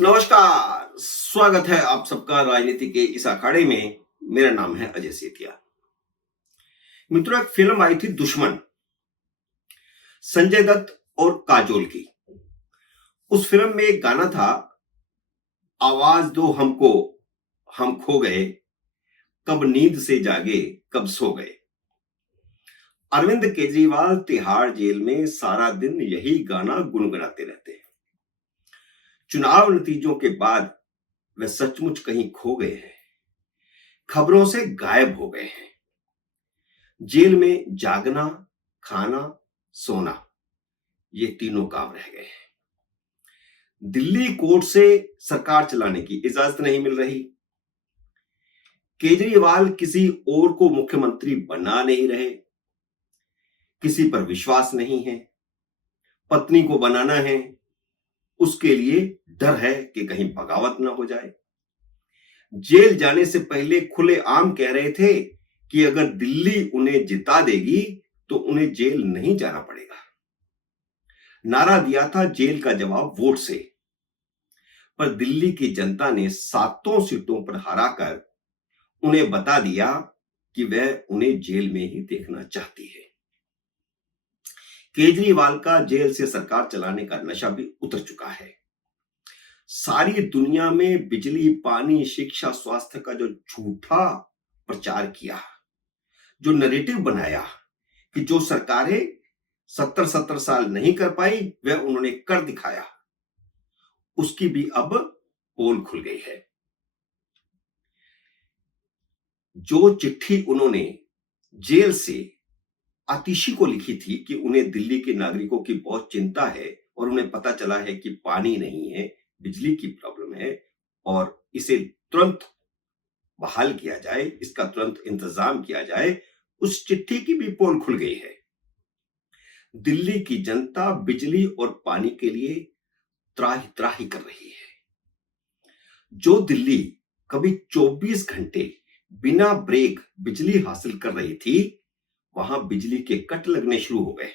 नमस्कार, स्वागत है आप सबका राजनीति के इस अखाड़े में। मेरा नाम है अजय सेठिया। मित्रों, एक फिल्म आई थी दुश्मन, संजय दत्त और काजोल की। उस फिल्म में एक गाना था, आवाज दो हमको, हम खो गए, कब नींद से जागे, कब सो गए। अरविंद केजरीवाल तिहाड़ जेल में सारा दिन यही गाना गुनगुनाते रहते हैं। चुनाव नतीजों के बाद वे सचमुच कहीं खो गए हैं, खबरों से गायब हो गए हैं। जेल में जागना, खाना, सोना, ये तीनों काम रह गए हैं। दिल्ली कोर्ट से सरकार चलाने की इजाजत नहीं मिल रही। केजरीवाल किसी और को मुख्यमंत्री बना नहीं रहे, किसी पर विश्वास नहीं है। पत्नी को बनाना है, उसके लिए डर है कि कहीं बगावत ना हो जाए। जेल जाने से पहले खुलेआम कह रहे थे कि अगर दिल्ली उन्हें जिता देगी तो उन्हें जेल नहीं जाना पड़ेगा। नारा दिया था जेल का जवाब वोट से। पर दिल्ली की जनता ने 7 सीटों पर हराकर उन्हें बता दिया कि वह उन्हें जेल में ही देखना चाहती है। केजरीवाल का जेल से सरकार चलाने का नशा भी उतर चुका है। सारी दुनिया में बिजली, पानी, शिक्षा, स्वास्थ्य का जो झूठा प्रचार किया, जो नैरेटिव बनाया कि जो सरकारें 70 साल नहीं कर पाई वह उन्होंने कर दिखाया, उसकी भी अब पोल खुल गई है। जो चिट्ठी उन्होंने जेल से आतिशी को लिखी थी कि उन्हें दिल्ली के नागरिकों की बहुत चिंता है और उन्हें पता चला है कि पानी नहीं है, बिजली की प्रॉब्लम है और इसे तुरंत बहाल किया जाए, इसका तुरंत इंतजाम किया जाए, उस चिट्ठी की भी पोल खुल गई है। दिल्ली की जनता बिजली और पानी के लिए त्राही त्राही कर रही है। जो दिल्ली कभी 24 घंटे बिना ब्रेक बिजली हासिल कर रही थी, वहां बिजली के कट लगने शुरू हो गए।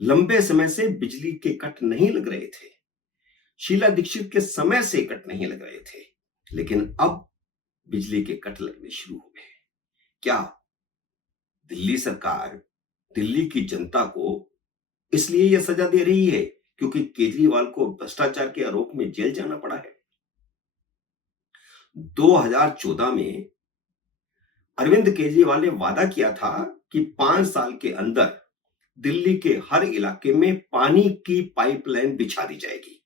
लंबे समय से बिजली के कट नहीं लग रहे थे। शीला दीक्षित के समय से कट नहीं लग रहे थे, लेकिन अब बिजली के कट लगने शुरू हो गए। क्या दिल्ली सरकार दिल्ली की जनता को इसलिए यह सजा दे रही है क्योंकि केजरीवाल को भ्रष्टाचार के आरोप में जेल जाना पड़ा है? 2014 में अरविंद केजरीवाल ने वादा किया था कि 5 साल के अंदर दिल्ली के हर इलाके में पानी की पाइपलाइन बिछा दी जाएगी।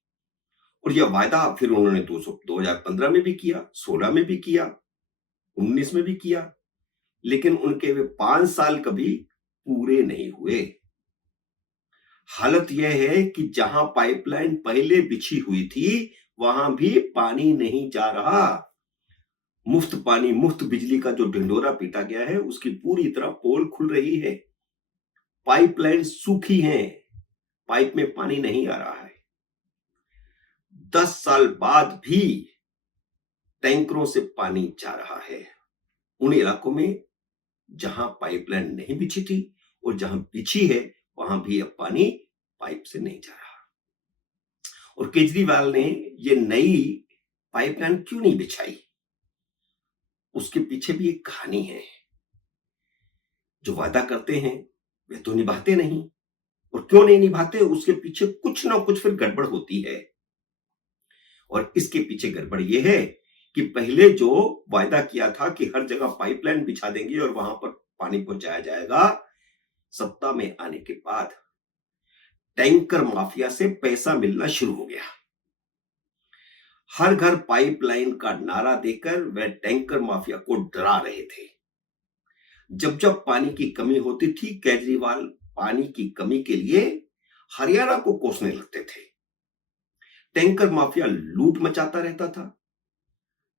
और यह वायदा फिर उन्होंने 2015 में भी किया, 16 में भी किया, 19 में भी किया, लेकिन उनके वे 5 साल कभी पूरे नहीं हुए। हालत यह है कि जहां पाइपलाइन पहले बिछी हुई थी वहां भी पानी नहीं जा रहा। मुफ्त पानी, मुफ्त बिजली का जो ढिंढोरा पीटा गया है, उसकी पूरी तरह पोल खुल रही है। पाइपलाइन सूखी है, पाइप में पानी नहीं आ रहा है। 10 साल बाद भी टैंकरों से पानी जा रहा है उन इलाकों में जहां पाइपलाइन नहीं बिछी थी, और जहां बिछी है वहां भी अब पानी पाइप से नहीं जा रहा। और केजरीवाल ने ये नई पाइपलाइन क्यों नहीं बिछाई, उसके पीछे भी एक कहानी है। जो वादा करते हैं वे तो निभाते नहीं, और क्यों नहीं निभाते, उसके पीछे कुछ ना कुछ फिर गड़बड़ होती है। और इसके पीछे गड़बड़ यह है कि पहले जो वायदा किया था कि हर जगह पाइपलाइन बिछा देंगे और वहां पर पानी पहुंचाया जाएगा, सत्ता में आने के बाद टैंकर माफिया से पैसा मिलना शुरू हो गया। हर घर पाइपलाइन का नारा देकर वह टैंकर माफिया को डरा रहे थे। जब जब पानी की कमी होती थी, केजरीवाल पानी की कमी के लिए हरियाणा को कोसने लगते थे। टैंकर माफिया लूट मचाता रहता था,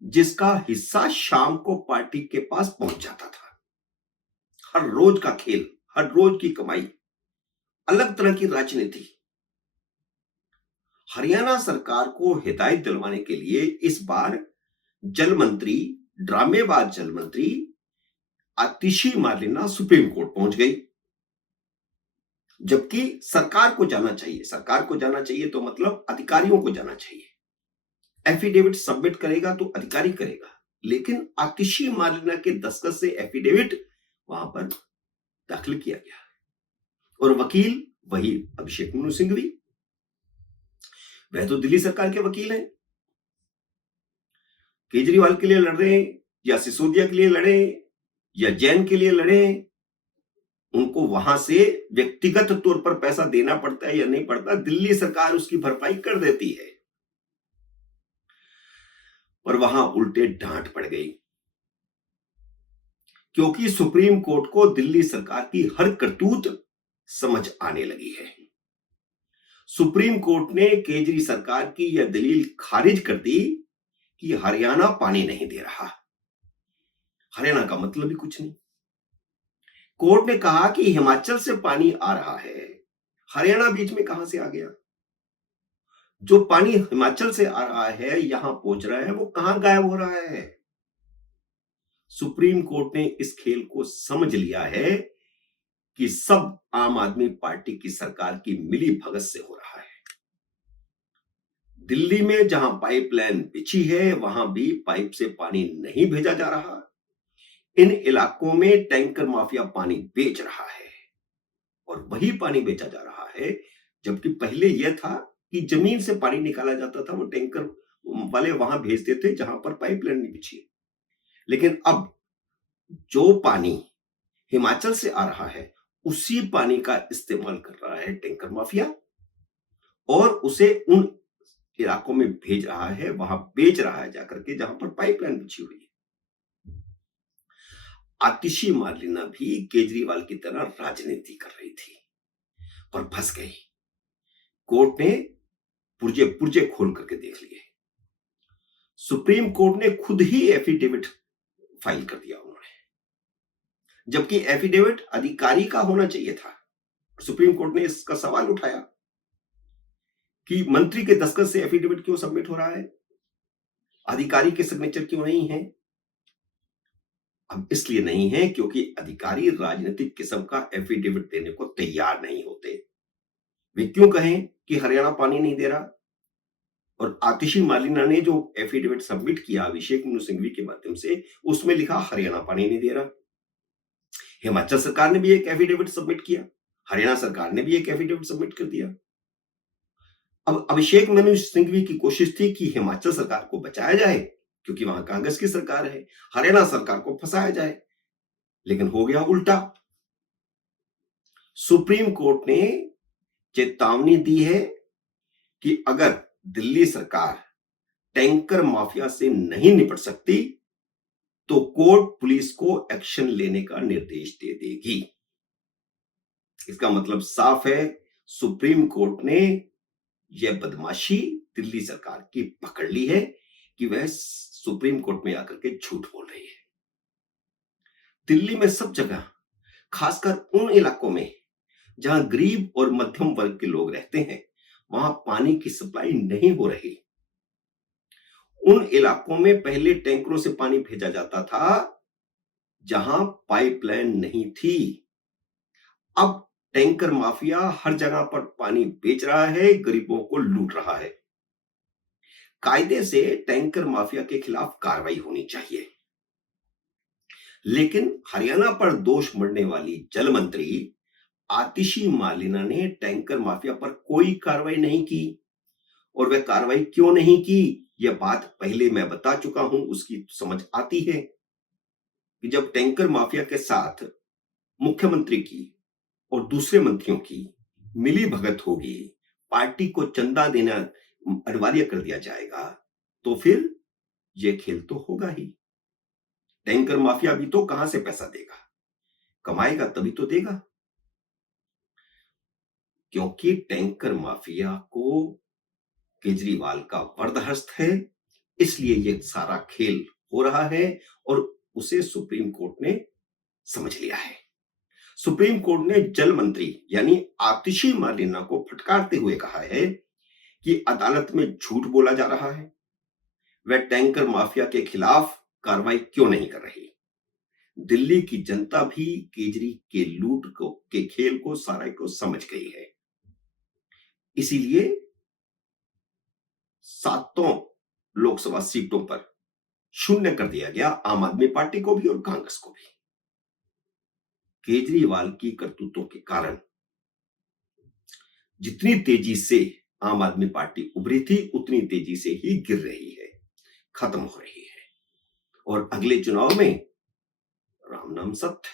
जिसका हिस्सा शाम को पार्टी के पास पहुंच जाता था। हर रोज का खेल, हर रोज की कमाई, अलग तरह की राजनीति। हरियाणा सरकार को हिदायत दिलवाने के लिए इस बार जल मंत्री, ड्रामेबाज जल मंत्री आतिशी मार्लेना सुप्रीम कोर्ट पहुंच गई। जबकि सरकार को जाना चाहिए, सरकार को जाना चाहिए तो मतलब अधिकारियों को जाना चाहिए, एफिडेविट सबमिट करेगा तो अधिकारी करेगा, लेकिन आतिशी मार्लेना के दस्तखत से एफिडेविट वहां पर दाखिल किया गया और वकील वही अभिषेक मनु सिंघवी। वह तो दिल्ली सरकार के वकील हैं, केजरीवाल के लिए लड़ रहे हैं या सिसोदिया के लिए लड़े या जैन के लिए लड़े, उनको वहां से व्यक्तिगत तौर पर पैसा देना पड़ता है या नहीं पड़ता, दिल्ली सरकार उसकी भरपाई कर देती है। पर वहां उल्टे डांट पड़ गई, क्योंकि सुप्रीम कोर्ट को दिल्ली सरकार की हर करतूत समझ आने लगी है। सुप्रीम कोर्ट ने केजरी सरकार की यह दलील खारिज कर दी कि हरियाणा पानी नहीं दे रहा। हरियाणा का मतलब ही कुछ नहीं। कोर्ट ने कहा कि हिमाचल से पानी आ रहा है, हरियाणा बीच में कहां से आ गया? जो पानी हिमाचल से आ रहा है, यहां पहुंच रहा है, वो कहां गायब हो रहा है? सुप्रीम कोर्ट ने इस खेल को समझ लिया है कि सब आम आदमी पार्टी की सरकार की मिली भगत से हो रहा है। दिल्ली में जहां पाइपलाइन बिछी है, वहां भी पाइप से पानी नहीं भेजा जा रहा। इन इलाकों में टैंकर माफिया पानी बेच रहा है और वही पानी बेचा जा रहा है, जबकि पहले यह था कि जमीन से पानी निकाला जाता था, वो टैंकर वाले वहां भेजते थे जहां पर पाइपलाइन नहीं बिछी। लेकिन अब जो पानी हिमाचल से आ रहा है, उसी पानी का इस्तेमाल कर रहा है टैंकर माफिया और उसे उन इलाकों में भेज रहा है, वहां बेच रहा है जाकर के जहां पर पाइपलाइन बिछी हुई है। आतिशी मार्लेना भी केजरीवाल की तरह राजनीति कर रही थी, पर फंस गई। कोर्ट ने पुर्जे पुर्जे खोल करके देख लिए। सुप्रीम कोर्ट ने खुद ही एफिडेविट फाइल कर दिया उन्होंने, जबकि एफिडेविट अधिकारी का होना चाहिए था। सुप्रीम कोर्ट ने इसका सवाल उठाया कि मंत्री के दस्तखत से एफिडेविट क्यों सबमिट हो रहा है, अधिकारी के सिग्नेचर क्यों नहीं है? अब इसलिए नहीं है क्योंकि अधिकारी राजनीतिक किस्म का एफिडेविट देने को तैयार नहीं होते। वे क्यों कहें कि हरियाणा पानी नहीं दे रहा? और आतिशी मार्लेना ने जो एफिडेविट सबमिट किया अभिषेक मनु सिंघवी के माध्यम से, उसमें लिखा हरियाणा पानी नहीं दे रहा। हिमाचल सरकार ने भी एक एफिडेविट सबमिट किया, हरियाणा सरकार ने भी एक एफिडेविट सबमिट कर दिया। अब अभिषेक मनु सिंघवी की कोशिश थी कि हिमाचल सरकार को बचाया जाए, क्योंकि वहां कांग्रेस की सरकार है, हरियाणा सरकार को फंसाया जाए, लेकिन हो गया उल्टा। सुप्रीम कोर्ट ने चेतावनी दी है कि अगर दिल्ली सरकार टैंकर माफिया से नहीं निपट सकती तो कोर्ट पुलिस को एक्शन लेने का निर्देश दे देगी। इसका मतलब साफ है, सुप्रीम कोर्ट ने यह बदमाशी दिल्ली सरकार की पकड़ ली है कि वह सुप्रीम कोर्ट में आकर के झूठ बोल रही है। दिल्ली में सब जगह, खासकर उन इलाकों में जहां गरीब और मध्यम वर्ग के लोग रहते हैं, वहां पानी की सप्लाई नहीं हो रही। उन इलाकों में पहले टैंकरों से पानी भेजा जाता था जहां पाइपलाइन नहीं थी। अब टैंकर माफिया हर जगह पर पानी बेच रहा है, गरीबों को लूट रहा है। कायदे से टैंकर माफिया के खिलाफ कार्रवाई होनी चाहिए, लेकिन हरियाणा पर दोष मढ़ने वाली जल मंत्री आतिशी मार्लेना ने टैंकर माफिया पर कोई कार्रवाई नहीं की। और वह कार्रवाई क्यों नहीं की, यह बात पहले मैं बता चुका हूं, उसकी समझ आती है कि जब टैंकर माफिया के साथ मुख्यमंत्री की और दूसरे मंत्रियों की मिली भगत होगी, पार्टी को चंदा देना अनिवार्य कर दिया जाएगा, तो फिर यह खेल तो होगा ही। टैंकर माफिया भी तो कहां से पैसा देगा, कमाएगा तभी तो देगा। क्योंकि टैंकर माफिया को केजरीवाल का वरदहस्त है, इसलिए यह सारा खेल हो रहा है और उसे सुप्रीम कोर्ट ने समझ लिया है। सुप्रीम कोर्ट ने जल मंत्री यानी आतिशी मार्लेना को फटकारते हुए कहा है कि अदालत में झूठ बोला जा रहा है, वह टैंकर माफिया के खिलाफ कार्रवाई क्यों नहीं कर रही। दिल्ली की जनता भी केजरी के लूट को के खेल को सारे को समझ गई है। इसीलिए सातों लोकसभा सीटों पर शून्य कर दिया गया, आम आदमी पार्टी को भी और कांग्रेस को भी। केजरीवाल की करतूतों के कारण जितनी तेजी से आम आदमी पार्टी उभरी थी, उतनी तेजी से ही गिर रही है, खत्म हो रही है। और अगले चुनाव में राम नाम सत्य।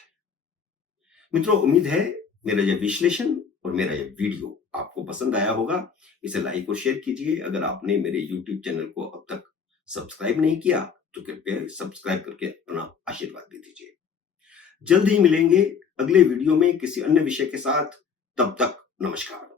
मित्रों, उम्मीद है मेरा यह विश्लेषण और मेरा यह वीडियो आपको पसंद आया होगा। इसे लाइक और शेयर कीजिए। अगर आपने मेरे YouTube चैनल को अब तक सब्सक्राइब नहीं किया तो कृपया सब्सक्राइब करके अपना आशीर्वाद भी दीजिए। जल्द ही मिलेंगे अगले वीडियो में किसी अन्य विषय के साथ। तब तक नमस्कार।